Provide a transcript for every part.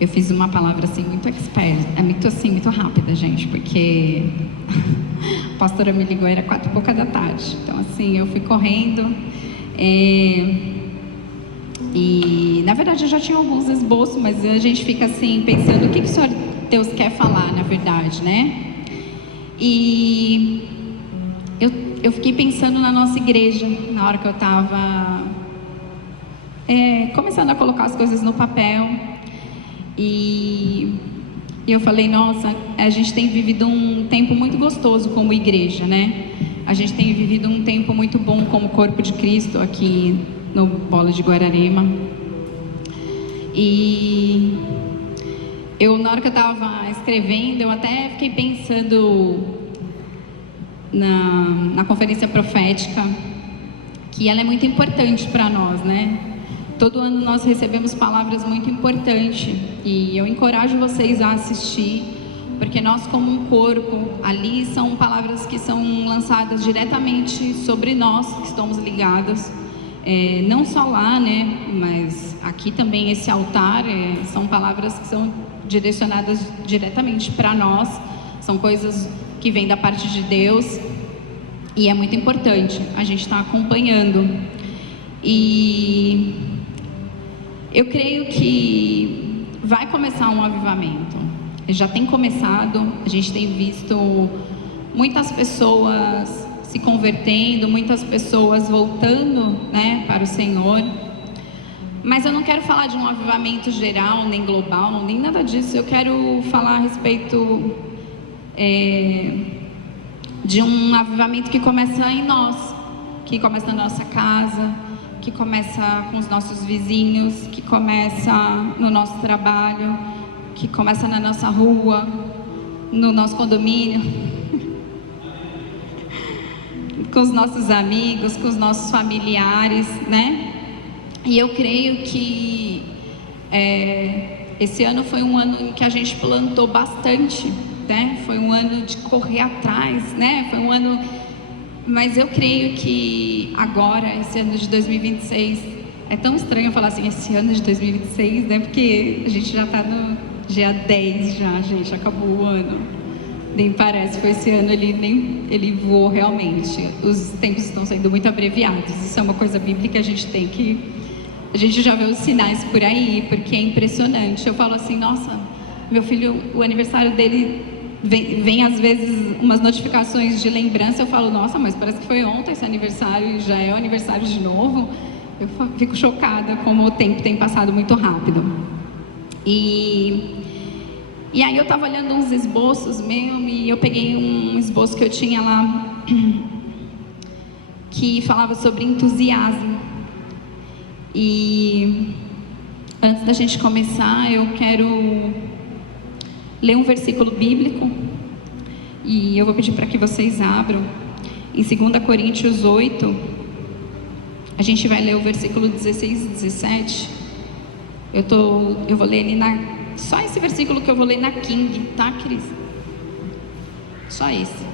Eu fiz uma palavra assim muito expert, muito rápida, gente, porque a pastora me ligou, era 4h pouca da tarde. Então assim, eu fui correndo. E na verdade eu já tinha alguns esboços, mas a gente fica assim pensando o que o Senhor Deus quer falar, na verdade, né? E eu fiquei pensando na nossa igreja na hora que eu estava começando a colocar as coisas no papel. E eu falei, nossa, a gente tem vivido um tempo muito gostoso como igreja, né? A gente tem vivido um tempo muito bom como corpo de Cristo aqui no Bola de Guararema. E na hora que eu estava escrevendo, eu até fiquei pensando na conferência profética, que ela é muito importante para nós, né? Todo ano nós recebemos palavras muito importantes e eu encorajo vocês a assistir, porque nós como um corpo, ali são palavras que são lançadas diretamente sobre nós que estamos ligados, não só lá, né, mas aqui também esse altar, são palavras que são direcionadas diretamente para nós, são coisas que vêm da parte de Deus e é muito importante a gente estar acompanhando. E eu creio que vai começar um avivamento. Já tem começado, a gente tem visto muitas pessoas se convertendo, muitas pessoas voltando, né, para o Senhor. Mas eu não quero falar de um avivamento geral, nem global, nem nada disso. Eu quero falar a respeito de um avivamento que começa em nós, que começa na nossa casa, que começa com os nossos vizinhos, que começa no nosso trabalho, que começa na nossa rua, no nosso condomínio, com os nossos amigos, com os nossos familiares, né? E eu creio que esse ano foi um ano em que a gente plantou bastante, né? Foi um ano de correr atrás, né? Foi um ano... Mas eu creio que agora, esse ano de 2026, é tão estranho falar assim, esse ano de 2026, né? Porque a gente já está no dia 10 já, gente, acabou o ano. Nem parece, foi esse ano, ele voou realmente. Os tempos estão sendo muito abreviados, isso é uma coisa bíblica, a gente já vê os sinais por aí, porque é impressionante. Eu falo assim, nossa, meu filho, o aniversário dele... Vem às vezes umas notificações de lembrança, eu falo, nossa, mas parece que foi ontem esse aniversário e já é o aniversário de novo. Eu fico chocada como o tempo tem passado muito rápido. E aí eu estava olhando uns esboços meus e eu peguei um esboço que eu tinha lá que falava sobre entusiasmo. E antes da gente começar, eu quero ler um versículo bíblico e eu vou pedir para que vocês abram em 2 Coríntios 8. A gente vai ler o versículo 16 e 17. Eu vou ler ele só esse versículo que eu vou ler na King, tá, Cris? Só esse.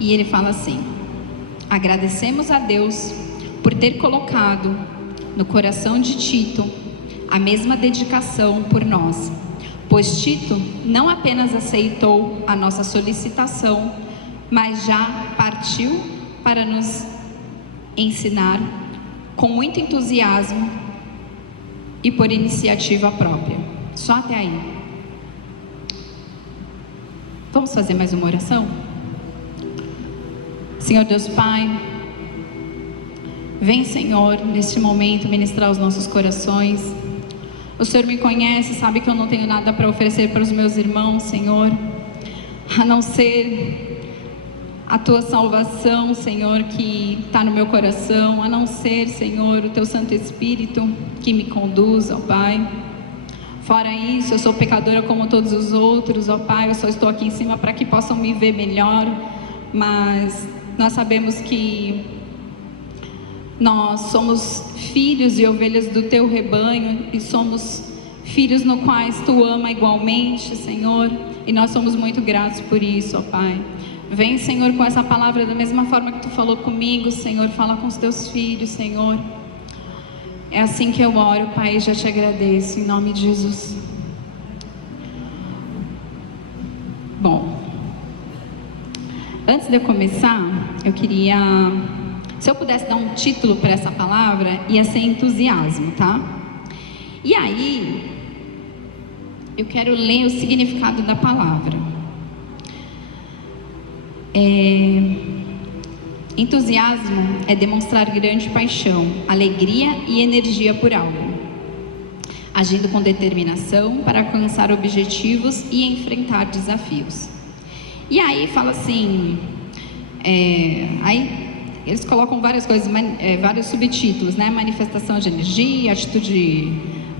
E ele fala assim: agradecemos a Deus por ter colocado no coração de Tito a mesma dedicação por nós, pois Tito não apenas aceitou a nossa solicitação, mas já partiu para nos ensinar com muito entusiasmo e por iniciativa própria. Só até aí. Vamos fazer mais uma oração? Senhor Deus Pai, vem, Senhor, neste momento ministrar os nossos corações. O Senhor me conhece, sabe que eu não tenho nada para oferecer para os meus irmãos, Senhor, a não ser a Tua salvação, Senhor, que está no meu coração, a não ser, Senhor, o Teu Santo Espírito que me conduz, ó Pai. Fora isso, eu sou pecadora como todos os outros, ó Pai, eu só estou aqui em cima para que possam me ver melhor, mas nós sabemos que Nós somos filhos e ovelhas do teu rebanho e somos filhos no quais tu ama igualmente, Senhor, e nós somos muito gratos por isso, ó Pai. Vem, Senhor, com essa palavra da mesma forma que tu falou comigo, Senhor, fala com os teus filhos, Senhor. É assim que eu oro, Pai, e já te agradeço, em nome de Jesus. Bom, antes de eu começar, eu queria, se eu pudesse dar um título para essa palavra, ia ser entusiasmo, tá? E aí, eu quero ler o significado da palavra. Entusiasmo é demonstrar grande paixão, alegria e energia por algo, agindo com determinação para alcançar objetivos e enfrentar desafios. E aí fala assim, aí eles colocam várias coisas, vários subtítulos, né? Manifestação de energia, atitude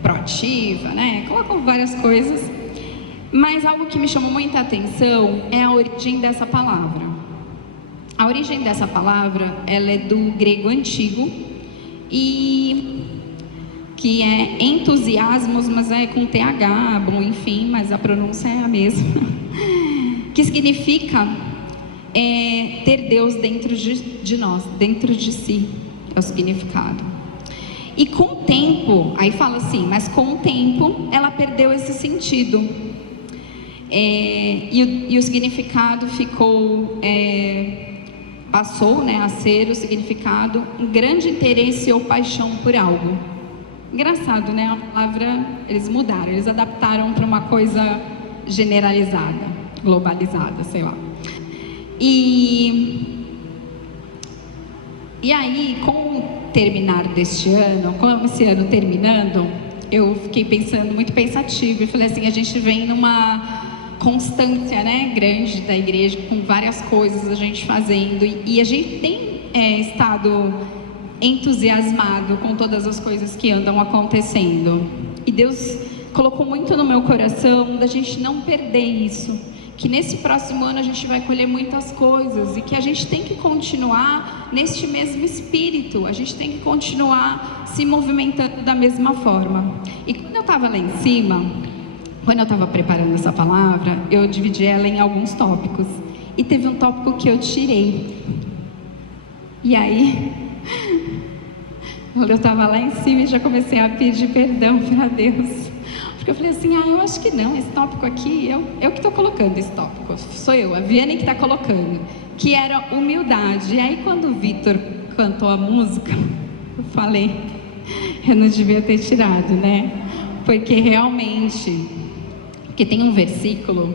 proativa, né? Colocam várias coisas, mas algo que me chamou muita atenção é a origem dessa palavra. A origem dessa palavra, ela é do grego antigo, e que é entusiasmos, mas é com TH, bom, enfim, mas a pronúncia é a mesma, que significa ter Deus dentro de nós, dentro de si, é o significado. E com o tempo, aí fala assim, mas com o tempo ela perdeu esse sentido, e o significado ficou... passou, né, a ser o significado um grande interesse ou paixão por algo. Engraçado, né? A palavra, eles mudaram, eles adaptaram para uma coisa generalizada, globalizada, sei lá. E aí, com o terminar deste ano, com esse ano terminando, eu fiquei pensando, muito pensativa, e falei assim, a gente vem numa constância, né, grande da igreja, com várias coisas a gente fazendo, e a gente tem estado entusiasmado com todas as coisas que andam acontecendo, e Deus colocou muito no meu coração da gente não perder isso, que nesse próximo ano a gente vai colher muitas coisas, e que a gente tem que continuar neste mesmo espírito, a gente tem que continuar se movimentando da mesma forma. E quando eu estava lá em cima, quando eu estava preparando essa palavra, eu dividi ela em alguns tópicos. E teve um tópico que eu tirei. E aí, quando eu estava lá em cima, e já comecei a pedir perdão para Deus. Porque eu falei assim, eu acho que não, esse tópico aqui, eu que estou colocando esse tópico. Sou eu, a Viane que está colocando. Que era humildade. E aí, quando o Vitor cantou a música, eu falei, eu não devia ter tirado, né? Porque realmente... Porque tem um versículo,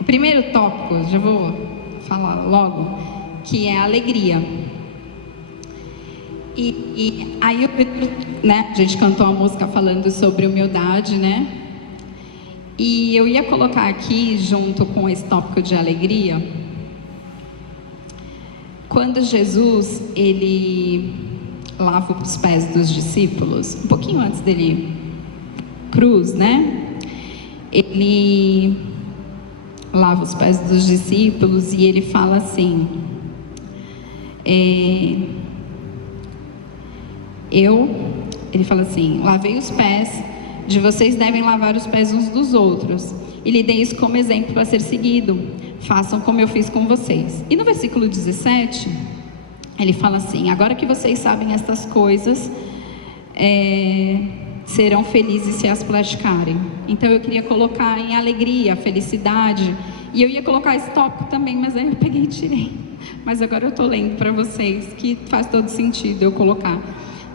o primeiro tópico, já vou falar logo, que é a alegria. E aí, né, a gente cantou a música falando sobre humildade, né? E eu ia colocar aqui, junto com esse tópico de alegria, quando Jesus, ele lava os pés dos discípulos, um pouquinho antes dele cruz, né? Ele lava os pés dos discípulos e ele fala assim, ele fala assim, lavei os pés, de vocês devem lavar os pés uns dos outros, e lhe dei isso como exemplo para ser seguido, façam como eu fiz com vocês. E no versículo 17, ele fala assim, agora que vocês sabem estas coisas, serão felizes se as praticarem. Então eu queria colocar em alegria, felicidade, e eu ia colocar esse tópico também, mas aí eu peguei e tirei. Mas agora eu estou lendo para vocês que faz todo sentido eu colocar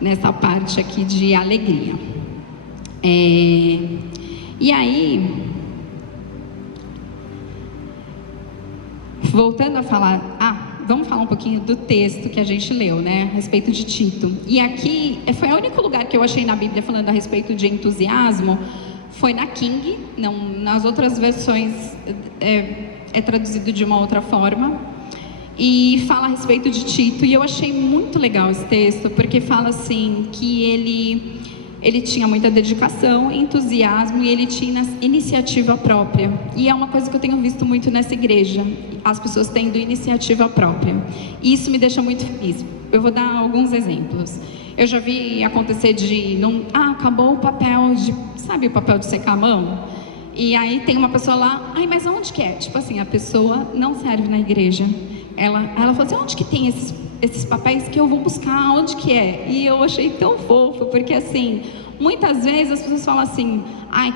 nessa parte aqui de alegria. E aí, voltando a falar, vamos falar um pouquinho do texto que a gente leu, né, a respeito de Tito. E aqui, foi o único lugar que eu achei na Bíblia falando a respeito de entusiasmo, foi na King, não, nas outras versões é traduzido de uma outra forma, e fala a respeito de Tito, e eu achei muito legal esse texto, porque fala assim, que ele tinha muita dedicação, entusiasmo, e ele tinha iniciativa própria. E é uma coisa que eu tenho visto muito nessa igreja, as pessoas tendo iniciativa própria. E isso me deixa muito feliz, eu vou dar alguns exemplos. Eu já vi acontecer acabou o papel sabe o papel de secar a mão? E aí tem uma pessoa lá, mas onde que é? Tipo assim, a pessoa não serve na igreja. Ela falou assim, onde que tem esses papéis que eu vou buscar? Onde que é? E eu achei tão fofo, porque assim, muitas vezes as pessoas falam assim,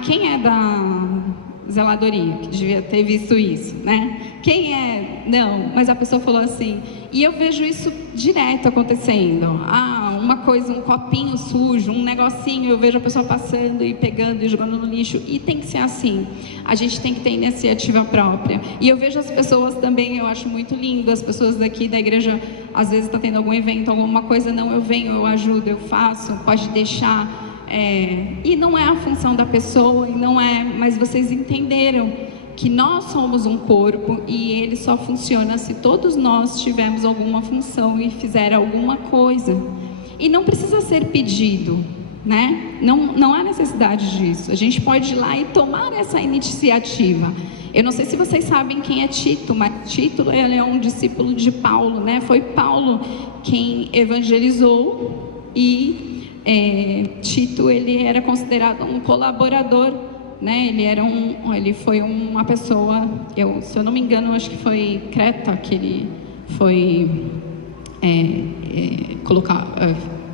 quem é da zeladoria, que devia ter visto isso, né? Quem é? Não, mas a pessoa falou assim, e eu vejo isso direto acontecendo. Uma coisa, um copinho sujo, um negocinho, eu vejo a pessoa passando e pegando e jogando no lixo, e tem que ser assim. A gente tem que ter iniciativa própria. E eu vejo as pessoas também, eu acho muito lindo, as pessoas daqui da igreja, às vezes está tendo algum evento, alguma coisa, não, eu venho, eu ajudo, eu faço, pode deixar. E não é a função da pessoa, mas vocês entenderam que nós somos um corpo e ele só funciona se todos nós tivermos alguma função e fizer alguma coisa. E não precisa ser pedido, né? Não há necessidade disso. A gente pode ir lá e tomar essa iniciativa. Eu não sei se vocês sabem quem é Tito, mas Tito, ele é um discípulo de Paulo, né? Foi Paulo quem evangelizou e Tito, ele era considerado um colaborador, né? Ele foi uma pessoa, se eu não me engano, acho que foi Creta que ele foi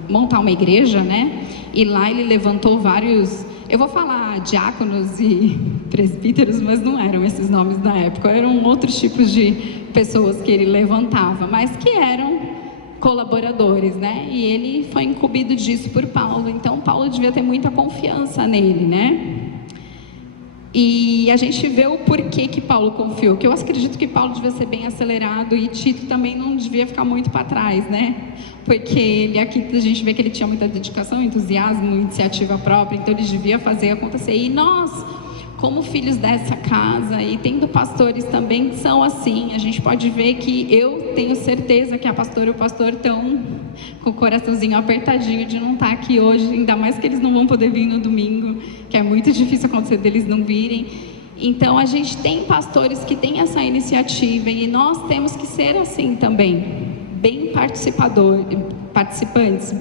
montar uma igreja, né? E lá ele levantou vários, eu vou falar diáconos e presbíteros, mas não eram esses nomes da época, eram outros tipos de pessoas que ele levantava, mas que eram colaboradores, né? E ele foi incumbido disso por Paulo, então Paulo devia ter muita confiança nele, né? E a gente vê o porquê que Paulo confiou, que eu acredito que Paulo devia ser bem acelerado e Tito também não devia ficar muito para trás, né? Porque aqui a gente vê que ele tinha muita dedicação, entusiasmo, iniciativa própria, então ele devia fazer acontecer. E nós, como filhos dessa casa e tendo pastores também que são assim, a gente pode ver que eu tenho certeza que a pastora e o pastor estão com o coraçãozinho apertadinho de não estar aqui hoje, ainda mais que eles não vão poder vir no domingo, que é muito difícil acontecer deles não virem. Então a gente tem pastores que têm essa iniciativa e nós temos que ser assim também, bem participantes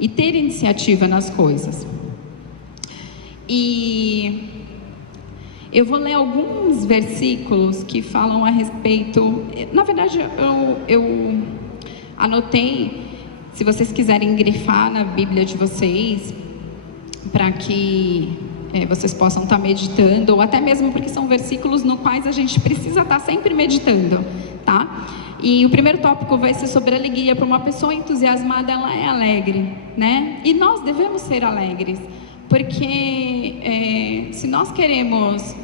e ter iniciativa nas coisas. E eu vou ler alguns versículos que falam a respeito. Na verdade, eu anotei, se vocês quiserem grifar na Bíblia de vocês, para que vocês possam estar meditando, ou até mesmo porque são versículos no quais a gente precisa estar sempre meditando, tá? E o primeiro tópico vai ser sobre alegria. Para uma pessoa entusiasmada, ela é alegre, né? E nós devemos ser alegres, porque se nós queremos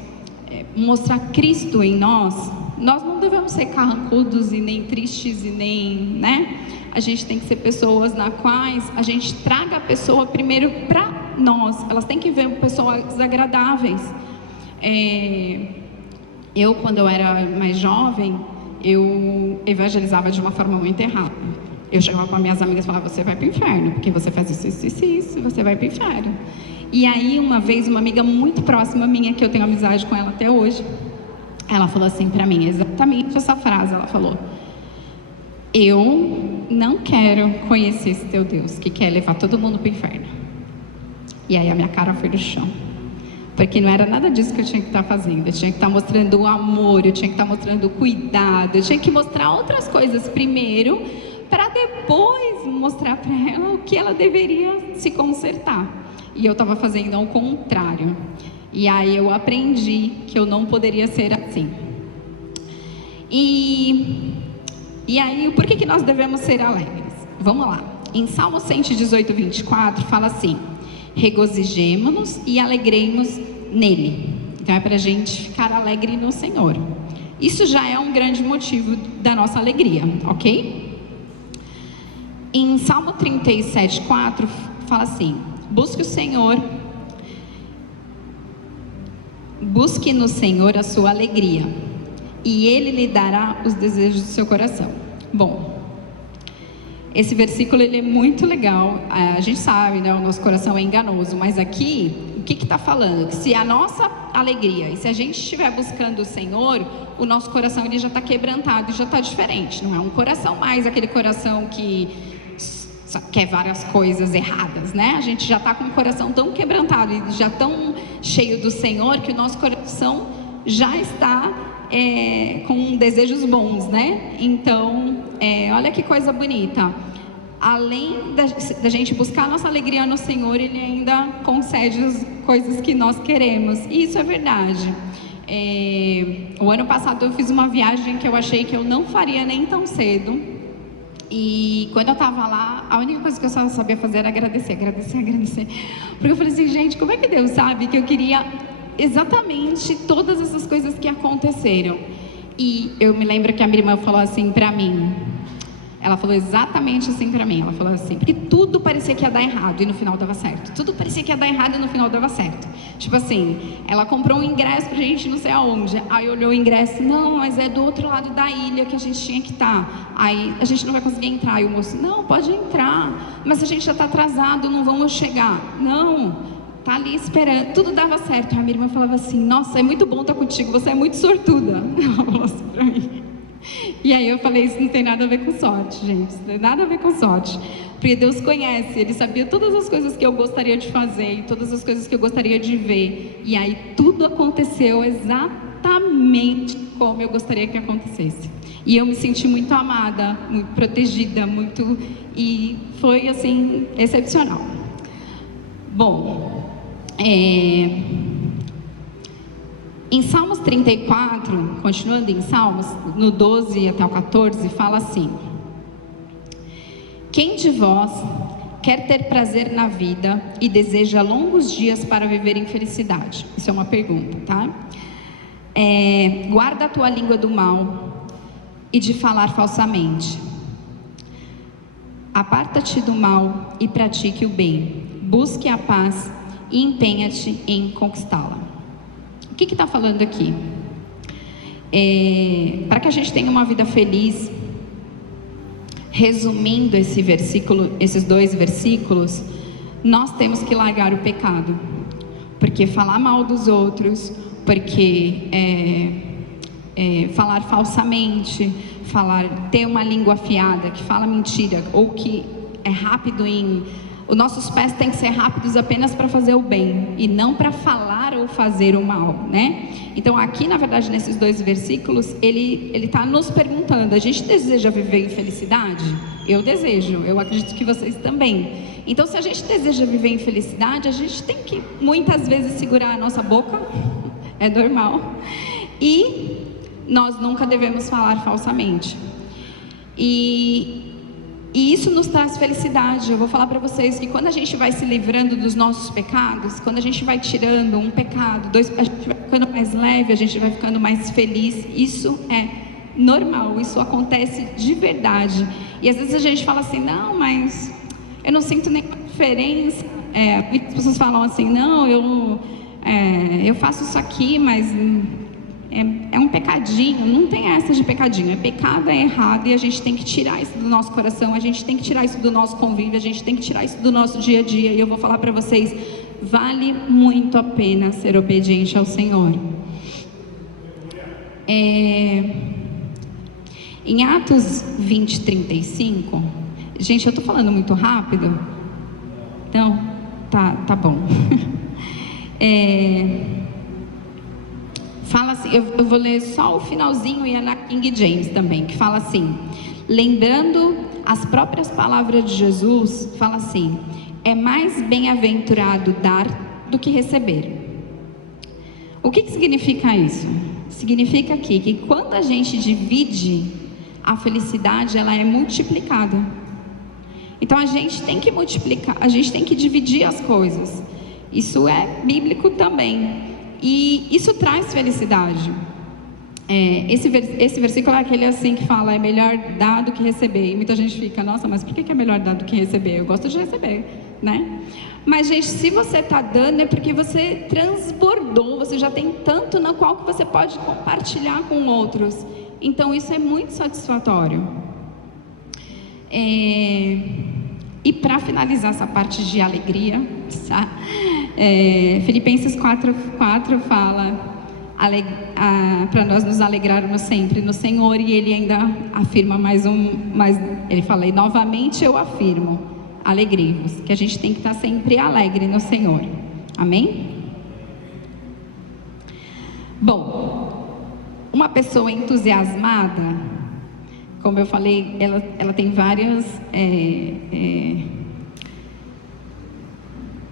mostrar Cristo em nós não devemos ser carrancudos e nem tristes e nem, né? A gente tem que ser pessoas na quais a gente traga a pessoa primeiro para nós. Elas têm que ver pessoas agradáveis. Eu, quando eu era mais jovem, eu evangelizava de uma forma muito errada. Eu chegava com as minhas amigas e falava, você vai para o inferno, porque você faz isso, você vai para o inferno. E aí, uma vez, uma amiga muito próxima minha, que eu tenho amizade com ela até hoje, ela falou assim para mim, exatamente essa frase, ela falou, eu não quero conhecer esse teu Deus, que quer levar todo mundo para o inferno. E aí a minha cara foi no chão, porque não era nada disso que eu tinha que estar fazendo, eu tinha que estar mostrando o amor, eu tinha que estar mostrando o cuidado, eu tinha que mostrar outras coisas primeiro, para depois mostrar para ela o que ela deveria se consertar. E eu estava fazendo ao contrário. E aí eu aprendi que eu não poderia ser assim. E aí, por que nós devemos ser alegres? Vamos lá. Em Salmo 118, 24, fala assim, regozijemo-nos e alegremos nele. Então é para a gente ficar alegre no Senhor. Isso já é um grande motivo da nossa alegria, ok? Em Salmo 37, 4, fala assim, busque no Senhor a sua alegria, e Ele lhe dará os desejos do seu coração. Bom, esse versículo ele é muito legal. A gente sabe, né, o nosso coração é enganoso, mas aqui, o que está falando? Que se a nossa alegria, e se a gente estiver buscando o Senhor, o nosso coração ele já está quebrantado e já está diferente. Não é um coração mais aquele coração que só quer várias coisas erradas, né? A gente já está com o coração tão quebrantado e já tão cheio do Senhor que o nosso coração já está com desejos bons, né? Então, olha que coisa bonita. Além da gente buscar a nossa alegria no Senhor, Ele ainda concede as coisas que nós queremos. E isso é verdade. O ano passado eu fiz uma viagem que eu achei que eu não faria nem tão cedo. E quando eu estava lá, a única coisa que eu só sabia fazer era agradecer. Porque eu falei assim, gente, como é que Deus sabe que eu queria exatamente todas essas coisas que aconteceram? E eu me lembro que a minha irmã falou assim para mim. Ela falou exatamente assim pra mim. Ela falou assim, porque tudo parecia que ia dar errado e no final dava certo. Tudo parecia que ia dar errado e no final dava certo. Tipo assim, ela comprou um ingresso pra gente não sei aonde. Aí olhou o ingresso, não, mas é do outro lado da ilha que a gente tinha que estar. Aí a gente não vai conseguir entrar. E o moço, não, pode entrar. Mas a gente já tá atrasado, não vamos chegar. Não, tá ali esperando. Tudo dava certo. Aí a minha irmã falava assim, nossa, é muito bom estar contigo, você é muito sortuda. Ela falou assim pra mim. E aí eu falei, isso não tem nada a ver com sorte, gente, não tem nada a ver com sorte, porque Deus conhece, Ele sabia todas as coisas que eu gostaria de fazer, e todas as coisas que eu gostaria de ver, e aí tudo aconteceu exatamente como eu gostaria que acontecesse, e eu me senti muito amada, muito protegida, e foi assim, excepcional. Bom, em Salmos 34, continuando em Salmos, no 12 até o 14, fala assim: quem de vós quer ter prazer na vida e deseja longos dias para viver em felicidade? Isso é uma pergunta, tá? Guarda a tua língua do mal e de falar falsamente. Aparta-te do mal e pratique o bem. Busque a paz e empenha-te em conquistá-la. O que está falando aqui? Para que a gente tenha uma vida feliz, resumindo esses dois versículos, nós temos que largar o pecado, porque falar mal dos outros, porque falar falsamente, ter uma língua afiada, que fala mentira, ou que é rápido os nossos pés têm que ser rápidos apenas para fazer o bem, e não para falar ou fazer o mal, né? Então aqui, na verdade, nesses dois versículos, ele está nos perguntando, a gente deseja viver em felicidade? Eu desejo, eu acredito que vocês também. Então, se a gente deseja viver em felicidade, a gente tem que, muitas vezes, segurar a nossa boca, é normal, e nós nunca devemos falar falsamente. E isso nos traz felicidade. Eu vou falar para vocês que quando a gente vai se livrando dos nossos pecados, quando a gente vai tirando um pecado, dois, a gente vai ficando mais leve, a gente vai ficando mais feliz. Isso é normal, isso acontece de verdade. E às vezes a gente fala assim, não, mas eu não sinto nenhuma diferença. Muitas pessoas falam assim, não, eu faço isso aqui, mas é um pecadinho. Não tem essa de pecadinho, pecado, é errado, e a gente tem que tirar isso do nosso coração, a gente tem que tirar isso do nosso convívio, a gente tem que tirar isso do nosso dia a dia. E eu vou falar para vocês, vale muito a pena ser obediente ao Senhor. Em Atos 20, 35, gente, eu tô falando muito rápido, então tá bom. Fala assim, eu vou ler só o finalzinho, e é na King James também, que fala assim, lembrando as próprias palavras de Jesus, fala assim, é mais bem-aventurado dar do que receber. O que significa isso? Significa aqui que quando a gente divide, a felicidade, ela é multiplicada. Então a gente tem que multiplicar, a gente tem que dividir as coisas. Isso é bíblico também. E isso traz felicidade. Esse versículo é aquele assim que fala, é melhor dar do que receber. E muita gente fica, nossa, mas por que é melhor dar do que receber? Eu gosto de receber, né? Mas, gente, se você está dando, é porque você transbordou, você já tem tanto na qual que você pode compartilhar com outros. Então, isso é muito satisfatório. E para finalizar essa parte de alegria, tá? Filipenses 4:4 fala para nós nos alegrarmos sempre no Senhor, e ele ainda afirma ele fala, e novamente eu afirmo, alegrai-vos, que a gente tem que estar sempre alegre no Senhor. Amém? Bom, uma pessoa entusiasmada, como eu falei, ela tem várias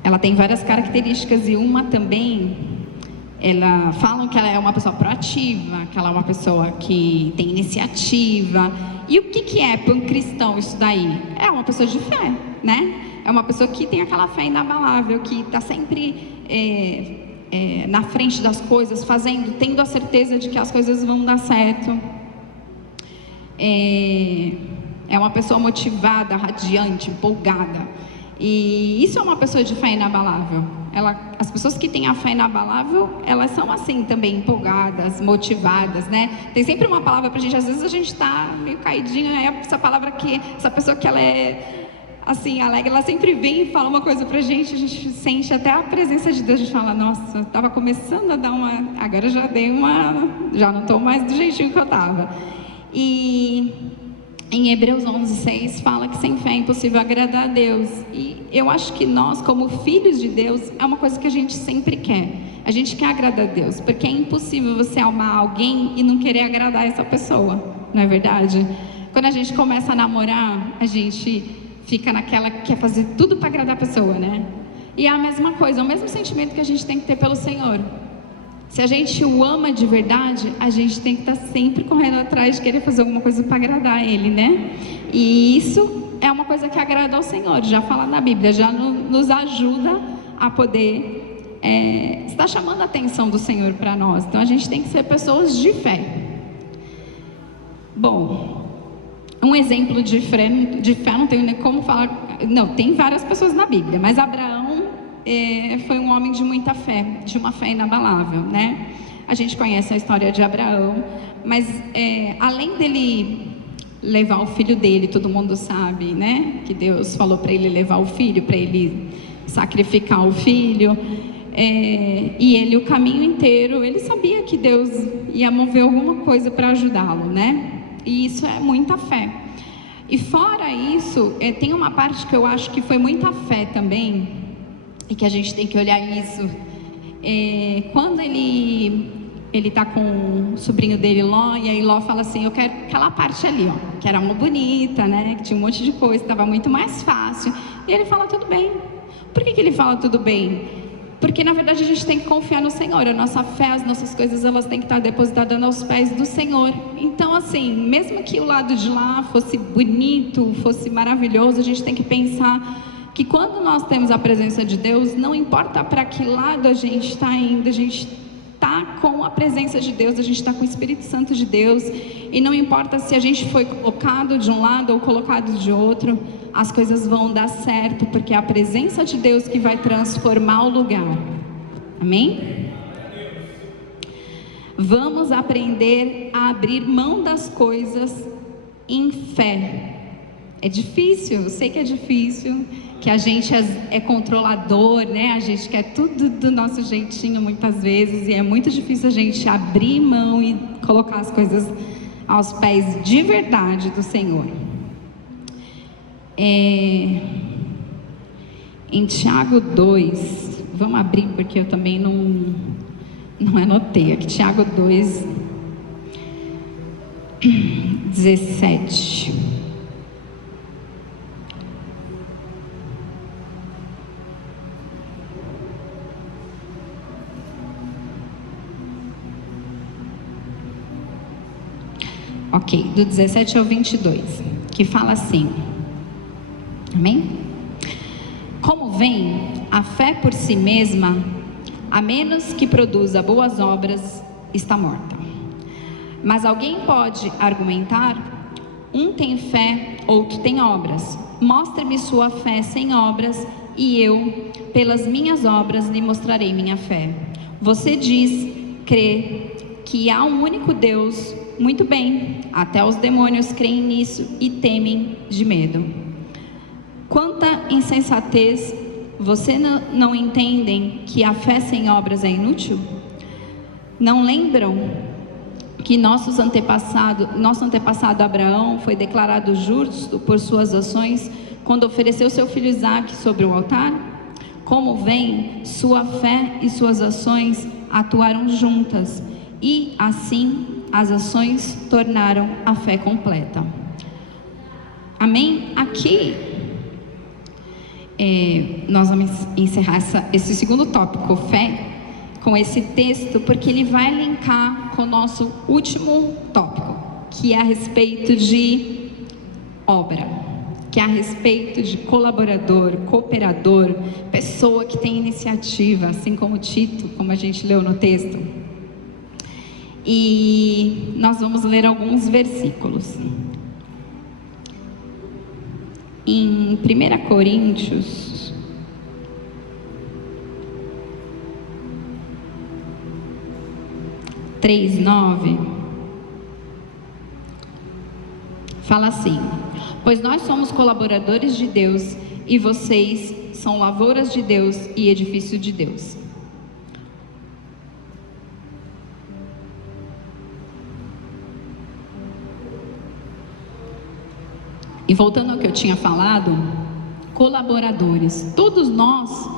ela tem várias características, e uma também, falam que ela é uma pessoa proativa, que ela é uma pessoa que tem iniciativa. E o que é para um cristão isso daí? É uma pessoa de fé, né? É uma pessoa que tem aquela fé inabalável, que está sempre na frente das coisas, tendo a certeza de que as coisas vão dar certo. É uma pessoa motivada, radiante, empolgada. E isso é uma pessoa de fé inabalável. As pessoas que têm a fé inabalável, elas são assim também, empolgadas, motivadas, né? Tem sempre uma palavra pra gente, às vezes a gente tá meio caidinho, aí essa pessoa que ela é assim, alegre, ela sempre vem e fala uma coisa pra gente, a gente sente até a presença de Deus, a gente fala, nossa, tava começando a dar agora já não tô mais do jeitinho que eu tava. E em Hebreus 11:6 fala que sem fé é impossível agradar a Deus. E eu acho que nós, como filhos de Deus, é uma coisa que a gente sempre quer. A gente quer agradar a Deus, porque é impossível você amar alguém e não querer agradar essa pessoa, não é verdade? Quando a gente começa a namorar, a gente fica naquela que quer fazer tudo para agradar a pessoa, né? E é a mesma coisa, é o mesmo sentimento que a gente tem que ter pelo Senhor. Se a gente o ama de verdade, a gente tem que estar sempre correndo atrás de querer fazer alguma coisa para agradar Ele, né? E isso é uma coisa que agrada ao Senhor, já fala na Bíblia, já nos ajuda a poder estar chamando a atenção do Senhor para nós. Então a gente tem que ser pessoas de fé. Bom, um exemplo de fé não tenho nem como falar, não, tem várias pessoas na Bíblia, mas Abraão foi um homem de muita fé, de uma fé inabalável, né? A gente conhece a história de Abraão, mas além dele levar o filho dele, todo mundo sabe, né? Que Deus falou para ele levar o filho, para ele sacrificar o filho, e ele o caminho inteiro, ele sabia que Deus ia mover alguma coisa para ajudá-lo, né? E isso é muita fé. E fora isso, tem uma parte que eu acho que foi muita fé também, e que a gente tem que olhar isso, quando ele está com o sobrinho dele, Ló, e aí Ló fala assim, eu quero aquela parte ali, ó, que era uma bonita, né, que tinha um monte de coisa, estava muito mais fácil, e ele fala, tudo bem. Por que ele fala tudo bem? Porque na verdade a gente tem que confiar no Senhor, a nossa fé, as nossas coisas, elas têm que estar depositadas aos pés do Senhor. Então assim, mesmo que o lado de lá fosse bonito, fosse maravilhoso, a gente tem que pensar que quando nós temos a presença de Deus, não importa para que lado a gente está indo, a gente está com a presença de Deus, a gente está com o Espírito Santo de Deus, e não importa se a gente foi colocado de um lado ou colocado de outro, as coisas vão dar certo, porque é a presença de Deus que vai transformar o lugar. Amém? Vamos aprender a abrir mão das coisas em fé. É difícil, eu sei que é difícil, que a gente é controlador, né? A gente quer tudo do nosso jeitinho muitas vezes, e é muito difícil a gente abrir mão e colocar as coisas aos pés de verdade do Senhor. Em Tiago 2, vamos abrir porque eu também não anotei aqui, Tiago 2, 17. Ok, do 17 ao 22, que fala assim, amém? Como vem, a fé por si mesma, a menos que produza boas obras, está morta. Mas alguém pode argumentar, um tem fé, outro tem obras. Mostre-me sua fé sem obras, e eu, pelas minhas obras, lhe mostrarei minha fé. Você diz, crê, que há um único Deus. Muito bem, até os demônios creem nisso e temem de medo. Quanta insensatez, você não entendem que a fé sem obras é inútil? Não lembram que nosso antepassado Abraão foi declarado justo por suas ações quando ofereceu seu filho Isaque sobre o altar? Como vem, sua fé e suas ações atuaram juntas, e assim as ações tornaram a fé completa. Amém? Aqui nós vamos encerrar esse segundo tópico, fé, com esse texto, porque ele vai linkar com o nosso último tópico, que é a respeito de obra, que é a respeito de colaborador, cooperador, pessoa que tem iniciativa, assim como Tito, como a gente leu no texto. E nós vamos ler alguns versículos. Em 1 Coríntios, três, 9, fala assim: pois nós somos colaboradores de Deus e vocês são lavouras de Deus e edifício de Deus. E voltando ao que eu tinha falado, colaboradores, todos nós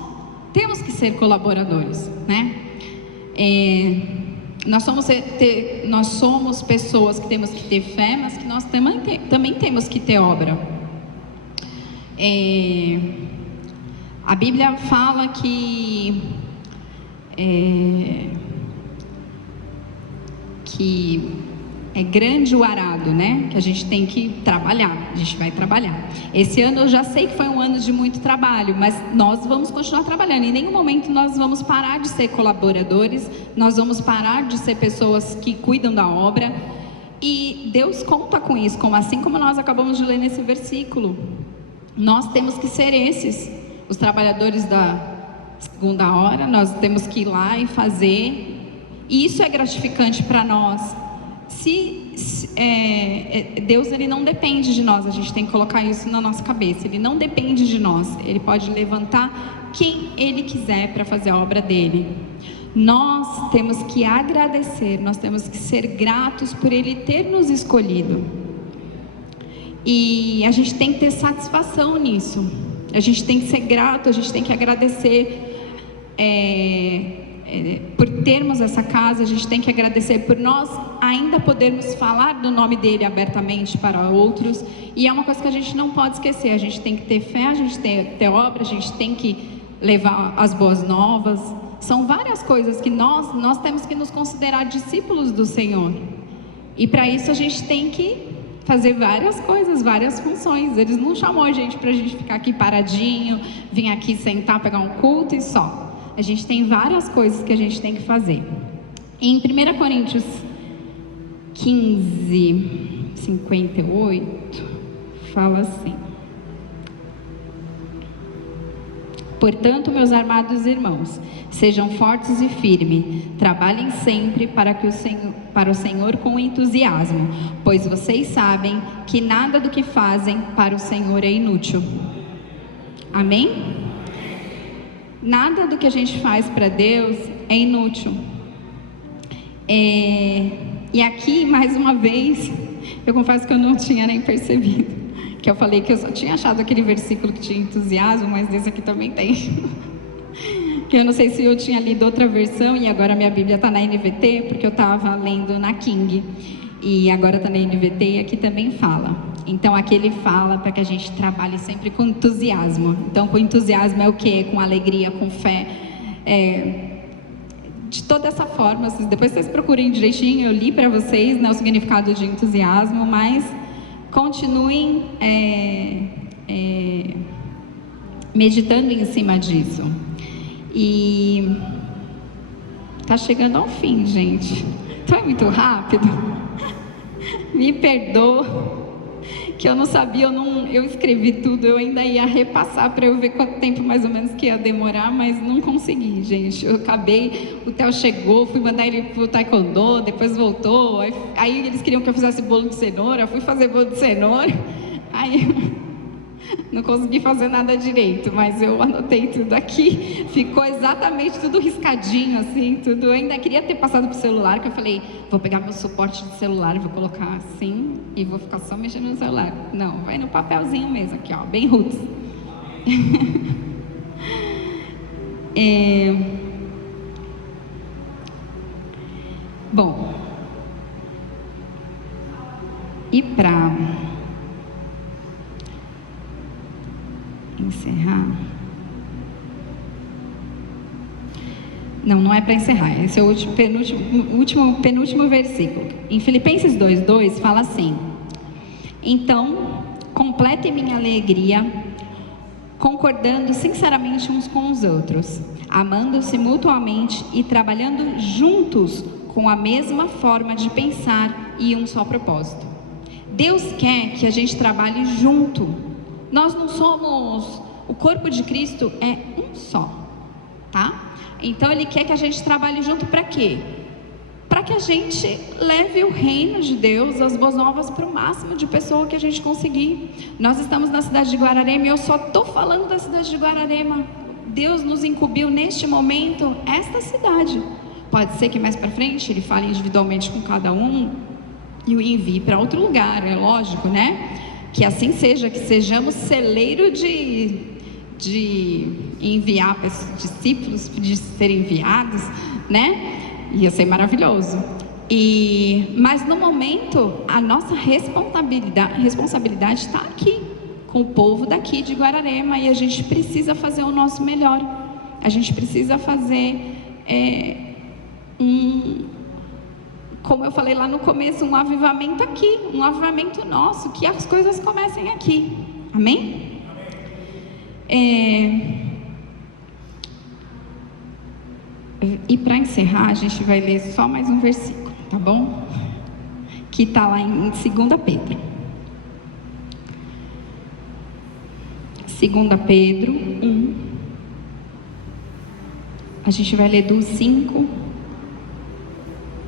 temos que ser colaboradores, né? Nós somos pessoas que temos que ter fé, mas que nós também temos que ter obra. A Bíblia fala que é grande o arado, né? Que a gente tem que trabalhar, a gente vai trabalhar. Esse ano eu já sei que foi um ano de muito trabalho, mas nós vamos continuar trabalhando. Em nenhum momento nós vamos parar de ser colaboradores, nós vamos parar de ser pessoas que cuidam da obra. E Deus conta com isso, assim como nós acabamos de ler nesse versículo. Nós temos que ser esses, os trabalhadores da segunda hora, nós temos que ir lá e fazer. E isso é gratificante para nós. Deus, ele não depende de nós, a gente tem que colocar isso na nossa cabeça. Ele não depende de nós, ele pode levantar quem ele quiser para fazer a obra dele. Nós temos que agradecer, nós temos que ser gratos por ele ter nos escolhido. E a gente tem que ter satisfação nisso. A gente tem que ser grato, a gente tem que agradecer por termos essa casa, a gente tem que agradecer por nós ainda podermos falar do nome dele abertamente para outros. E é uma coisa que a gente não pode esquecer, a gente tem que ter fé, a gente tem que ter obra, a gente tem que levar as boas novas. São várias coisas que nós temos que nos considerar discípulos do Senhor. E para isso a gente tem que fazer várias coisas, várias funções. Eles não chamou a gente para a gente ficar aqui paradinho, vir aqui sentar, pegar um culto e só. A gente tem várias coisas que a gente tem que fazer. Em 1 Coríntios 15, 58, fala assim: portanto, meus amados irmãos, sejam fortes e firmes, trabalhem sempre para o Senhor com entusiasmo, pois vocês sabem que nada do que fazem para o Senhor é inútil. Amém? Nada do que a gente faz para Deus é inútil. E aqui, mais uma vez, eu confesso que eu não tinha nem percebido, que eu falei que eu só tinha achado aquele versículo que tinha entusiasmo, mas desse aqui também tem. Que eu não sei se eu tinha lido outra versão e agora minha Bíblia está na NVT, porque eu estava lendo na King. E agora está na NVT e aqui também fala. Então aqui ele fala para que a gente trabalhe sempre com entusiasmo. Então com entusiasmo é o quê? Com alegria, com fé. De toda essa forma, depois vocês procurem direitinho, eu li para vocês, né, o significado de entusiasmo, mas continuem meditando em cima disso. E tá chegando ao fim, gente. Então é muito rápido. Me perdoa que eu não sabia, eu escrevi tudo, eu ainda ia repassar para eu ver quanto tempo mais ou menos que ia demorar, mas não consegui, gente. Eu acabei, o Theo chegou, fui mandar ele pro taekwondo, depois voltou, aí eles queriam que eu fizesse bolo de cenoura, eu fui fazer bolo de cenoura, aí Não consegui fazer nada direito, mas eu anotei tudo aqui. Ficou exatamente tudo riscadinho, assim, tudo. Eu ainda queria ter passado pro celular, que eu falei, vou pegar meu suporte de celular, vou colocar assim e vou ficar só mexendo no celular. Não, vai no papelzinho mesmo aqui, ó, bem roots. Bom, e para encerrar, não é para encerrar, esse é o penúltimo versículo. Em Filipenses 2:2 fala assim: então, complete minha alegria, concordando sinceramente uns com os outros, amando-se mutuamente e trabalhando juntos com a mesma forma de pensar e um só propósito. Deus quer que a gente trabalhe junto. Nós não somos... O corpo de Cristo é um só, tá? Então Ele quer que a gente trabalhe junto para quê? Para que a gente leve o reino de Deus, as boas novas, para o máximo de pessoa que a gente conseguir. Nós estamos na cidade de Guararema e eu só estou falando da cidade de Guararema. Deus nos incumbiu neste momento esta cidade. Pode ser que mais para frente Ele fale individualmente com cada um e o envie para outro lugar, é lógico, né? Que assim seja, que sejamos celeiro de enviar discípulos, de serem enviados, né? Ia ser maravilhoso. Mas no momento, a nossa responsabilidade está aqui, com o povo daqui de Guararema, e a gente precisa fazer o nosso melhor. A gente precisa fazer como eu falei lá no começo, um avivamento aqui, um avivamento nosso, que as coisas comecem aqui. Amém? E para encerrar, a gente vai ler só mais um versículo, tá bom? Que está lá em 2 Pedro. 2 Pedro 1. A gente vai ler do 5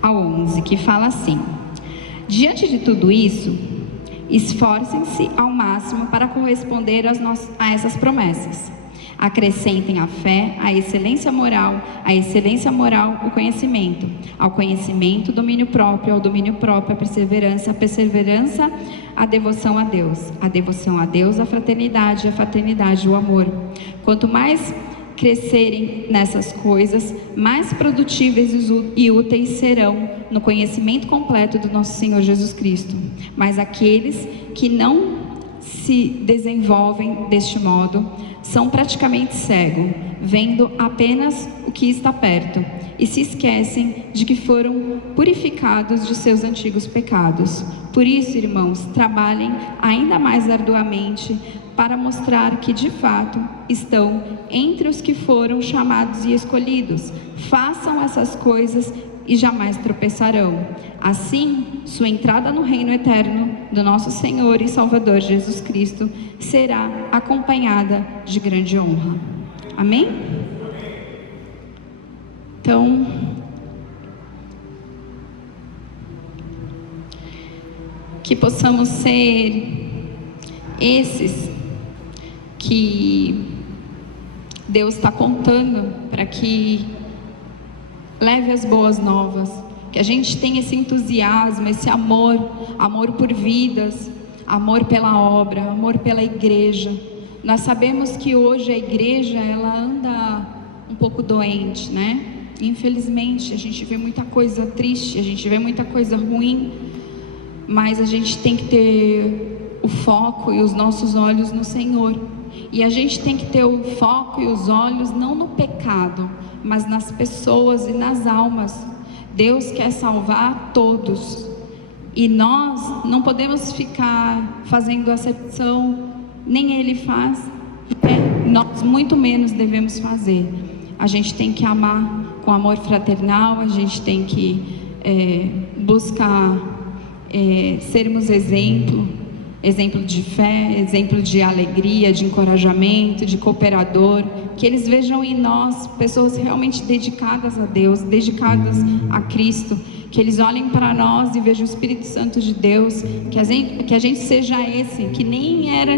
ao 11, que fala assim: diante de tudo isso, esforcem-se ao máximo para corresponder a essas promessas. Acrescentem à fé a excelência moral, o conhecimento, ao conhecimento, o domínio próprio, ao domínio próprio, a perseverança, a devoção a Deus, a fraternidade, o amor. Quanto mais crescerem nessas coisas, mais produtíveis e úteis serão no conhecimento completo do nosso Senhor Jesus Cristo. Mas aqueles que não se desenvolvem deste modo são praticamente cegos, vendo apenas o que está perto, e se esquecem de que foram purificados de seus antigos pecados. Por isso, irmãos, trabalhem ainda mais arduamente para mostrar que de fato estão entre os que foram chamados e escolhidos. Façam essas coisas e jamais tropeçarão. Assim, sua entrada no reino eterno do nosso Senhor e Salvador Jesus Cristo será acompanhada de grande honra. Amém? Então, que possamos ser esses que Deus está contando para que leve as boas novas, que a gente tenha esse entusiasmo, esse amor por vidas, amor pela obra, amor pela igreja. Nós sabemos que hoje a igreja, ela anda um pouco doente, né? Infelizmente, a gente vê muita coisa triste, a gente vê muita coisa ruim, mas a gente tem que ter o foco e os nossos olhos no Senhor. E a gente tem que ter o foco e os olhos não no pecado, mas nas pessoas e nas almas. Deus quer salvar todos. E nós não podemos ficar fazendo acepção, nem Ele faz, nós muito menos devemos fazer. A gente tem que amar com amor fraternal, a gente tem que buscar sermos exemplo de fé, exemplo de alegria, de encorajamento, de cooperador, que eles vejam em nós pessoas realmente dedicadas a Deus, dedicadas a Cristo, que eles olhem para nós e vejam o Espírito Santo de Deus, que a gente seja esse, que nem era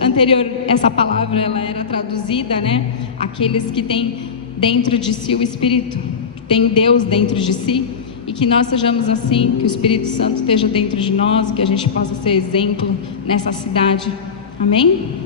anterior, essa palavra ela era traduzida, né? Aqueles que têm dentro de si o Espírito, que tem Deus dentro de si, e que nós sejamos assim, que o Espírito Santo esteja dentro de nós, que a gente possa ser exemplo nessa cidade. Amém?